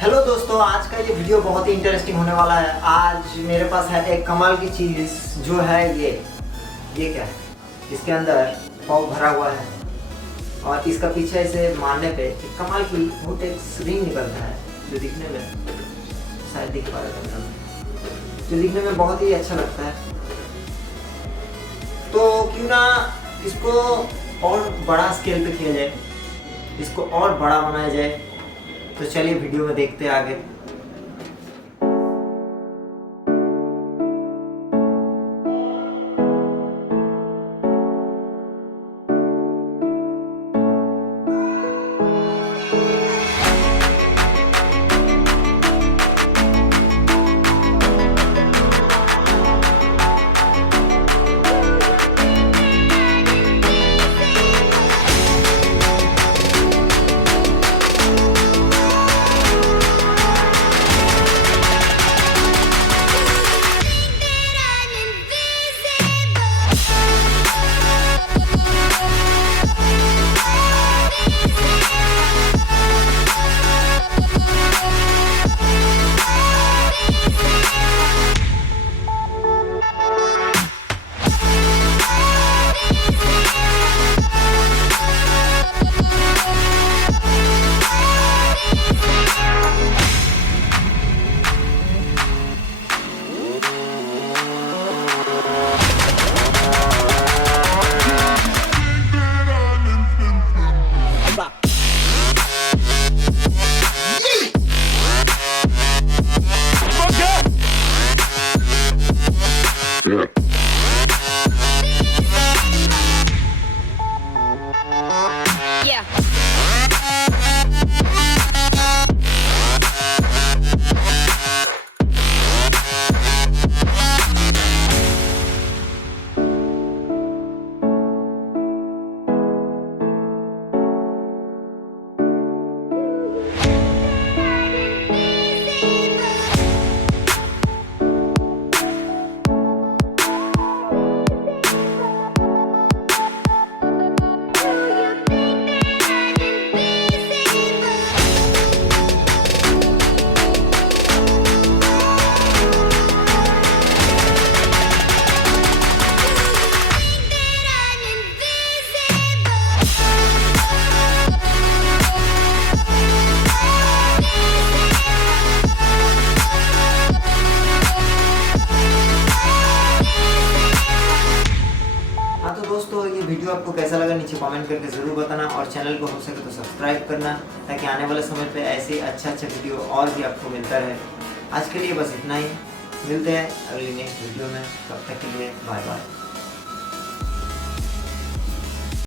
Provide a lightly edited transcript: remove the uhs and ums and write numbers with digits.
Hello दोस्तों, आज का ये वीडियो बहुत ही इंटरेस्टिंग होने वाला है। आज मेरे पास है एक कमाल की चीज़ जो है ये क्या है। इसके अंदर फॉग भरा हुआ है और इसका पीछे इसे मारने पे एक कमाल की vortex रिंग निकलता है जो दिखने में शायद दिख पा रहा है, जो दिखने में बहुत ही अच्छा लगता है। तो क्यों ना इसको और बड़ा स्केल पे किया जाए, इसको और बड़ा बनाया जाए। तो चलिए वीडियो में देखते हैं आगे। हाँ तो दोस्तों, ये वीडियो आपको कैसा लगा नीचे कमेंट करके ज़रूर बताना और चैनल को हो सके तो सब्सक्राइब करना, ताकि आने वाले समय पे ऐसे अच्छा वीडियो और भी आपको मिलता रहे। आज के लिए बस इतना ही, मिलते हैं अगली नेक्स्ट वीडियो में। तब तक के लिए बाय बाय।